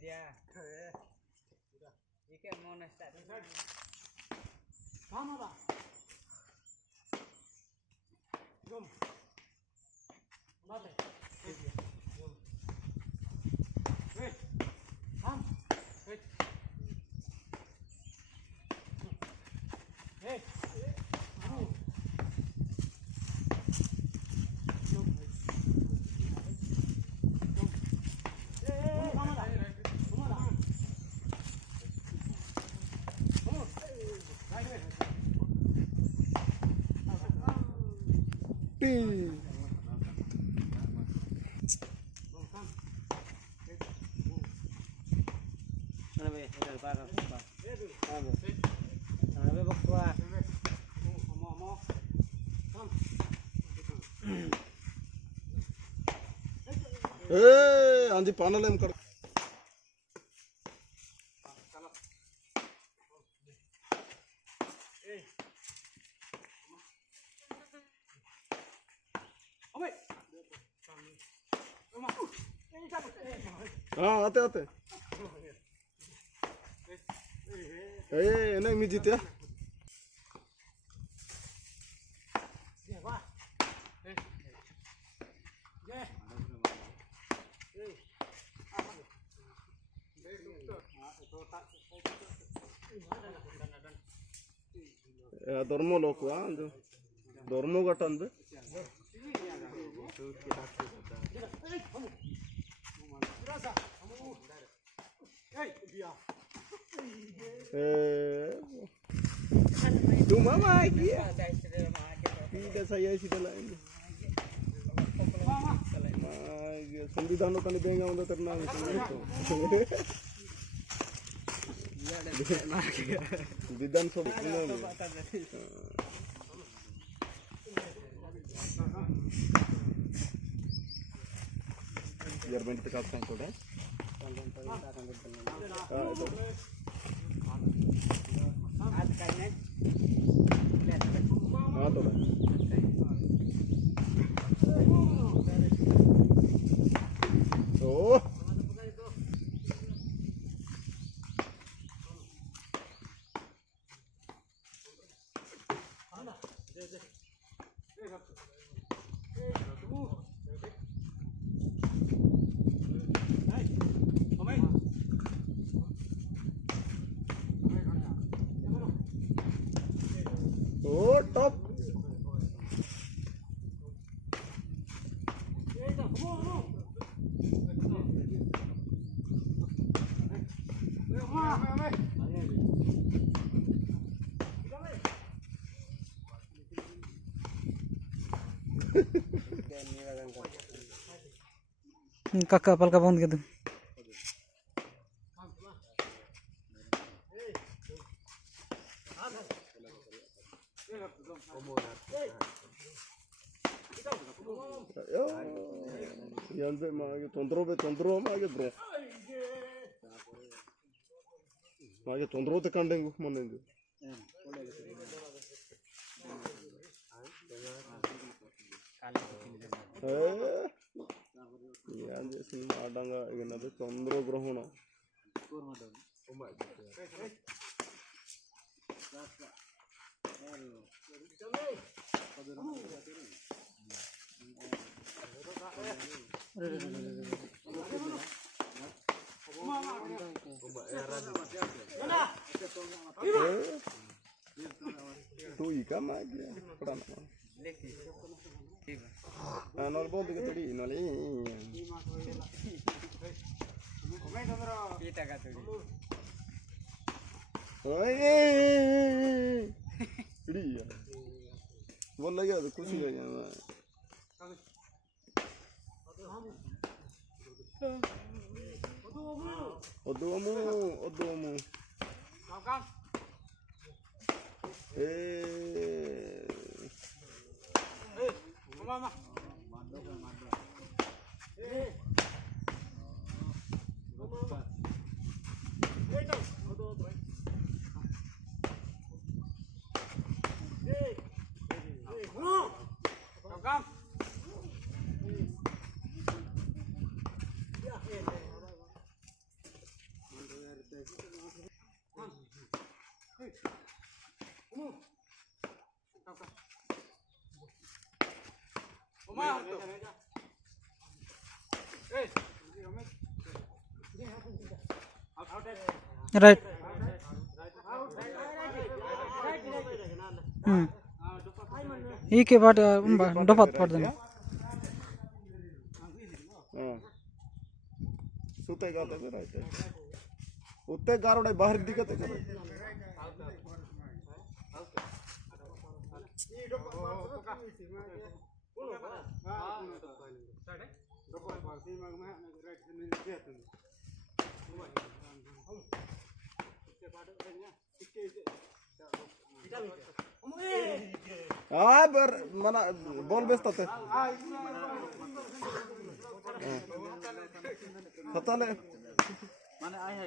dia. Ikan mau nastar. Sama dah. Jom. Mate. Jom. Hey. Come. Hey. Hey. Mana be? Ada apa? Ada bakwa. अंजी पानल M कर हाँ आते आते नहीं मैं जीते धर्म लोक धर्म गटन बे तुम मामा KIA tidak saya sudah lain संविधान कनी बेंगा उंदा तरना विधान सब यार बेंट पे काटता है थोड़ा आज करने हाँ तो ओ top Kakak apal kapan gitu? Yan be maage tondro maage bro maage tondro te kandengu monendu yan jesin adanga igenadu tondro grohono tu ikan lagi pernah nol bom begitu di nol kita kata dia. dia बोल लगे तो खुशी हो जाना odomu Kam. Mama. Kam. Right ಈಕೆ ಬಾಟ್ ಡೊಪಾತ್ ಪಡ್ತಾನೆ सुते गाते भी रहते उत्ते गारोड़े बाहर दिखते करे हाँ बर मना बॉल बेचता थे पता ले माने आए है